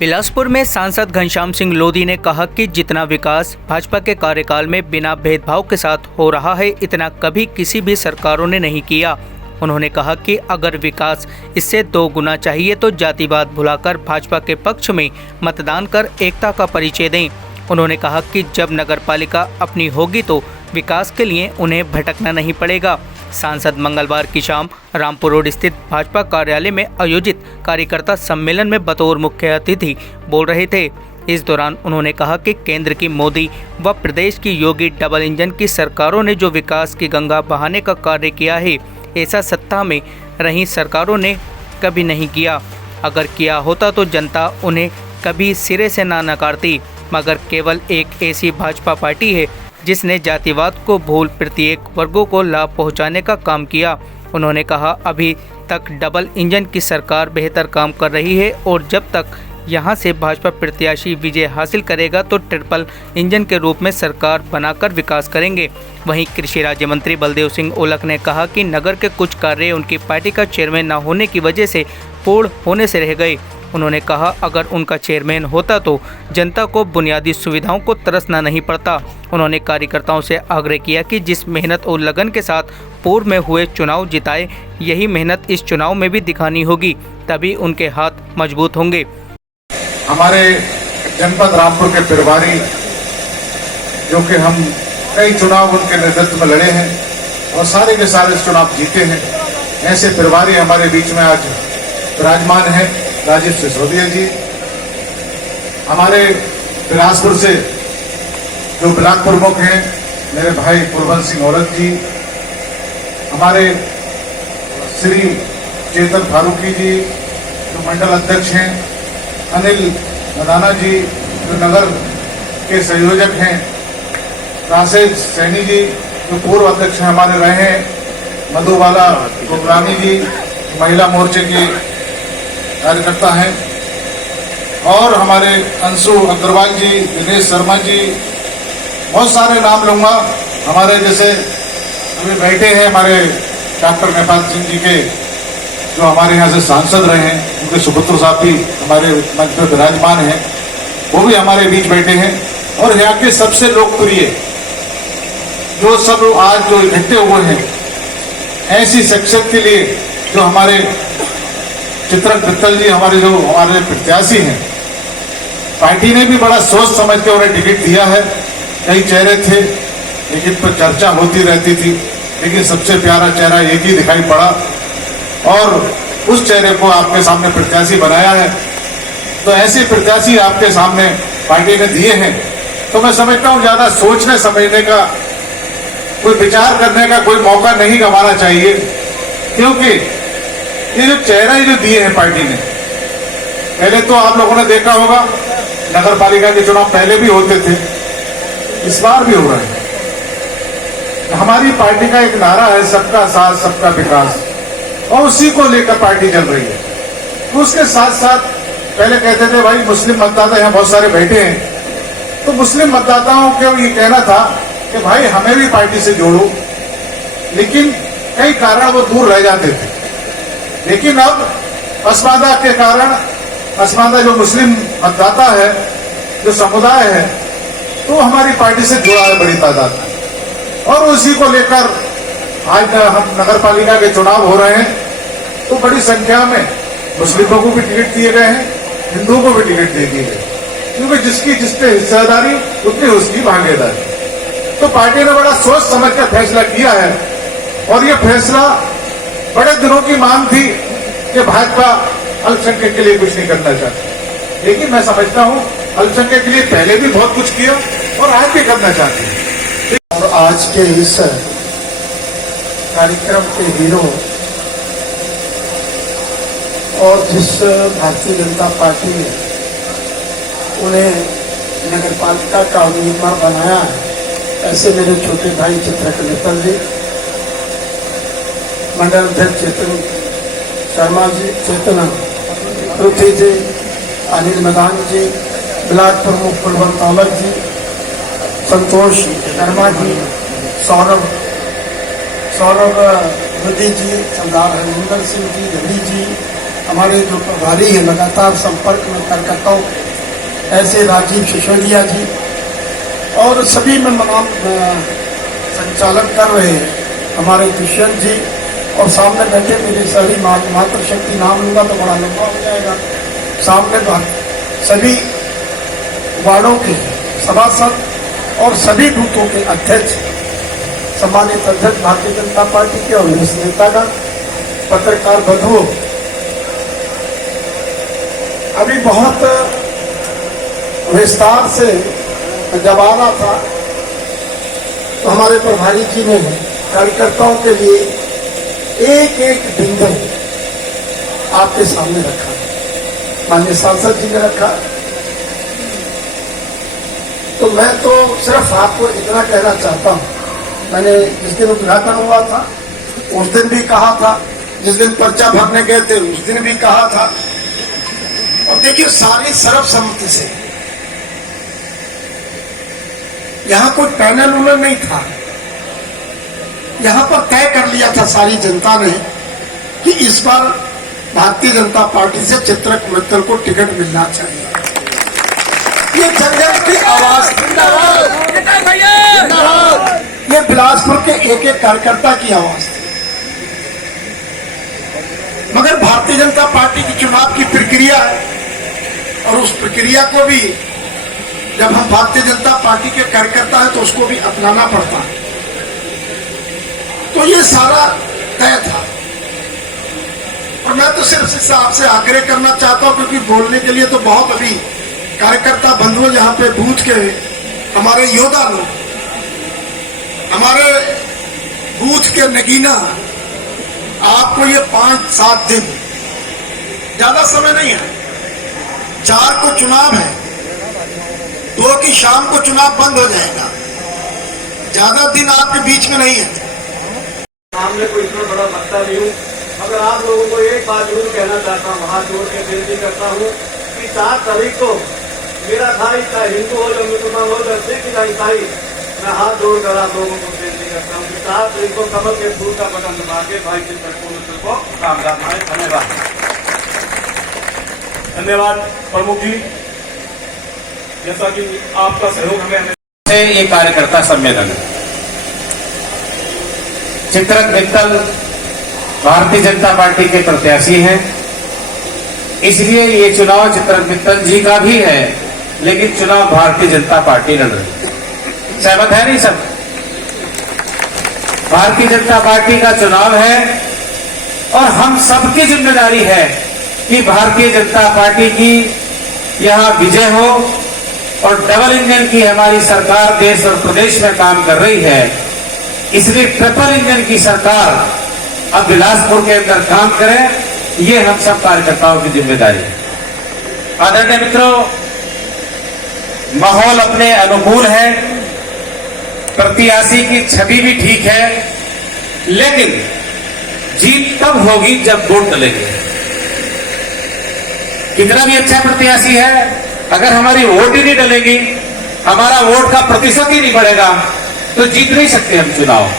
बिलासपुर में सांसद घनश्याम सिंह लोधी ने कहा कि जितना विकास भाजपा के कार्यकाल में बिना भेदभाव के साथ हो रहा है, इतना कभी किसी भी सरकारों ने नहीं किया। उन्होंने कहा कि अगर विकास इससे 2 गुना चाहिए तो जातिवाद भुलाकर भाजपा के पक्ष में मतदान कर एकता का परिचय दें। उन्होंने कहा कि जब नगरपालिका अपनी होगी तो विकास के लिए उन्हें भटकना नहीं पड़ेगा। सांसद मंगलवार की शाम रामपुर रोड स्थित भाजपा कार्यालय में आयोजित कार्यकर्ता सम्मेलन में बतौर मुख्य अतिथि बोल रहे थे। इस दौरान उन्होंने कहा कि केंद्र की मोदी व प्रदेश की योगी डबल इंजन की सरकारों ने जो विकास की गंगा बहाने का कार्य किया है, ऐसा सत्ता में रही सरकारों ने कभी नहीं किया। अगर किया होता तो जनता उन्हें कभी सिरे से ना नकारती, मगर केवल एक ऐसी भाजपा पार्टी है जिसने जातिवाद को भूल प्रत्येक वर्गों को लाभ पहुंचाने का काम किया। उन्होंने कहा, अभी तक डबल इंजन की सरकार बेहतर काम कर रही है और जब तक यहां से भाजपा प्रत्याशी विजय हासिल करेगा तो ट्रिपल इंजन के रूप में सरकार बनाकर विकास करेंगे। वहीं कृषि राज्य मंत्री बलदेव सिंह ओलख ने कहा कि नगर के कुछ कार्य उनकी पार्टी का चेयरमैन न होने की वजह से पूर्ण होने से रह गए। उन्होंने कहा, अगर उनका चेयरमैन होता तो जनता को बुनियादी सुविधाओं को तरसना नहीं पड़ता। उन्होंने कार्यकर्ताओं से आग्रह किया कि जिस मेहनत और लगन के साथ पूर्व में हुए चुनाव जिताए, यही मेहनत इस चुनाव में भी दिखानी होगी, तभी उनके हाथ मजबूत होंगे। हमारे जनपद रामपुर के प्रभारी, जो कि हम कई चुनाव उनके नेतृत्व में लड़े हैं और सारे के सारे चुनाव जीते हैं, ऐसे प्रभारी हमारे बीच में आज विराजमान है। राजेश सिसोदिया जी, हमारे बिलासपुर से जो ब्लॉक प्रमुख हैं मेरे भाई कुलवंत सिंह औरत जी, हमारे श्री चेतन फारूकी जी जो मंडल अध्यक्ष हैं, अनिल मदाना जी जो नगर के संयोजक हैं, राशेद सैनी जी जो पूर्व अध्यक्ष हमारे रहे हैं, मधुबाला गोपरानी जी महिला मोर्चे की कार्यकर्ता हैं, और हमारे अंशु अग्रवाल जी, दिनेश शर्मा जी, बहुत सारे नाम लूंगा। हमारे जैसे अभी बैठे हैं हमारे डॉक्टर नेपाल सिंह जी के, जो हमारे यहाँ से सांसद रहे हैं, उनके सुपुत्र साहब भी हमारे मंच पर विराजमान हैं, वो भी हमारे बीच बैठे हैं। और यहाँ के सबसे लोकप्रिय जो सब आज जो इकट्ठे हुए हैं, ऐसी शख्सियत के लिए जो हमारे चित्रक मित्तल जी हमारे प्रत्याशी हैं, पार्टी ने भी बड़ा सोच समझ के उन्हें टिकट दिया है। कई चेहरे थे लेकिन पर चर्चा होती रहती थी, लेकिन सबसे प्यारा चेहरा एक ही दिखाई पड़ा और उस चेहरे को आपके सामने प्रत्याशी बनाया है। तो ऐसे प्रत्याशी आपके सामने पार्टी ने दिए हैं, तो मैं समझता हूं ज्यादा सोचने समझने का, कोई विचार करने का कोई मौका नहीं गंवाना चाहिए, क्योंकि ये जो चेहरा जो दिए हैं पार्टी ने, पहले तो आप लोगों ने देखा होगा नगर पालिका के चुनाव पहले भी होते थे, इस बार भी हो रहे हैं। हमारी पार्टी का एक नारा है, सबका साथ सबका विकास, और उसी को लेकर पार्टी चल रही है। तो उसके साथ साथ पहले कहते थे भाई मुस्लिम मतदाता यहाँ बहुत सारे बैठे हैं, तो मुस्लिम मतदाताओं को ये कहना था कि भाई हमें भी पार्टी से जोड़ो, लेकिन कई कारण वो दूर रह जाते थे। लेकिन अब असमादा के कारण, असमादा जो मुस्लिम मतदाता है, जो समुदाय है, तो हमारी पार्टी से जुड़ा है बड़ी तादाद में, और उसी को लेकर आज हम नगर पालिका के चुनाव हो रहे हैं, तो बड़ी संख्या में मुस्लिमों को भी टिकट दिए गए हैं, हिंदुओं को भी टिकट दे दिए गए, क्योंकि जिसकी जिस पे हिस्सेदारी उतनी उसकी भागीदारी। तो पार्टी ने बड़ा सोच समझ कर फैसला किया है, और ये फैसला बड़े दिनों की मांग थी कि भाजपा अल्पसंख्यक के लिए कुछ नहीं करना चाहती, लेकिन मैं समझता हूं अल्पसंख्यक के लिए पहले भी बहुत कुछ किया और आज भी करना चाहती है। और आज के इस कार्यक्रम के हीरो और जिस भारतीय जनता पार्टी ने उन्हें नगरपालिका का उम्मीदवार बनाया है, ऐसे मेरे छोटे भाई चित्रक मित्तल जी, मंडल अध्यक्ष चेतन शर्मा जी, चेतन पृथ्वी जी, अनिल मैदान जी, ब्लॉक प्रमुख कुलवंत औलख जी, संतोष शर्मा जी, सौरभ मोदी जी, सरदार हरविंदर सिंह जी, रवि जी, हमारे जो प्रभारी हैं लगातार संपर्क में कार्यकर्ताओं, ऐसे राजीव सिसोदिया जी और सभी में संचालन कर रहे हैं हमारे दुष्यंत जी, और सामने बैठे मेरे सारी मातृशक्ति, नाम लूँगा तो बड़ा लंबा हो जाएगा, सामने सभी वार्डों के सभासद और सभी बूथों के अध्यक्ष, सम्मानित अध्यक्ष भारतीय जनता पार्टी के और वरिष्ठ नेतागण, पत्रकार बंधुओं, अभी बहुत विस्तार से जब आ रहा था तो हमारे प्रभारी जी ने कार्यकर्ताओं के लिए एक एक बिंदु आपके सामने रखा, माननीय सांसद जी ने रखा। तो मैं तो सिर्फ आपको इतना कहना चाहता हूं, मैंने जिस दिन उद्घाटन हुआ था उस दिन भी कहा था, जिस दिन पर्चा भरने गए थे उस दिन भी कहा था, और देखिए सारी सर्वसम्मति से, यहां कोई पैनल उनल नहीं था, यहां पर तय कर लिया था सारी जनता ने कि इस बार भारतीय जनता पार्टी से चित्रक मित्तल को टिकट मिलना चाहिए। ये जनजन की आवाज, ये बिलासपुर के एक एक कार्यकर्ता की आवाज थी। मगर भारतीय जनता पार्टी की चुनाव की प्रक्रिया है, और उस प्रक्रिया को भी जब हम भारतीय जनता पार्टी के कार्यकर्ता हैं तो उसको भी अपनाना पड़ता है। तो ये सारा तय था, और मैं तो सिर्फ इससे आपसे आग्रह करना चाहता हूं, क्योंकि बोलने के लिए तो बहुत अभी कार्यकर्ता बंधु यहाँ पे बूथ के हमारे योद्धा लोग, हमारे बूथ के नगीना, आपको ये 5-7 दिन, ज्यादा समय नहीं है, 4 को चुनाव है, 2 की शाम को चुनाव बंद हो जाएगा, ज्यादा दिन आपके बीच में नहीं है। सामने कोई इतना बड़ा मसला नहीं हूँ, मगर आप लोगों को एक बात जरूर कहना चाहता हूँ, हाथ जोड़ के विनती करता हूँ कि 7 तारीख को मेरा भाई चाहे हिंदू हो या मुसलमान हो या सिख या ईसाई, मैं हाथ जोड़कर आप लोगों को विनती करता हूँ कि 7 तारीख को कमल के फूल का बटन दबा के भाई चित्रक को कामयाब बनाए। धन्यवाद। धन्यवाद प्रमुख जी, जैसा कि आपका सहयोग हमें ये कार्यकर्ता सम्मेलन, चित्रक मित्तल भारतीय जनता पार्टी के प्रत्याशी हैं, इसलिए ये चुनाव चित्रक मित्तल जी का भी है, लेकिन चुनाव भारतीय जनता पार्टी लड़ रही है। सहमत है नहीं सब? भारतीय जनता पार्टी का चुनाव है, और हम सबकी जिम्मेदारी है कि भारतीय जनता पार्टी की यहां विजय हो, और डबल इंजन की हमारी सरकार देश और प्रदेश में काम कर रही है, इसलिए ट्रिपल इंजन की सरकार अब बिलासपुर के अंदर काम करे, ये हम सब कार्यकर्ताओं की जिम्मेदारी है। आदरणीय मित्रों, माहौल अपने अनुकूल है, प्रत्याशी की छवि भी ठीक है, लेकिन जीत तब होगी जब वोट डलेंगे। कितना भी अच्छा प्रत्याशी है, अगर हमारी वोट ही नहीं डलेगी, हमारा वोट का प्रतिशत ही नहीं बढ़ेगा, तो जीत नहीं सकते हम चुनाव।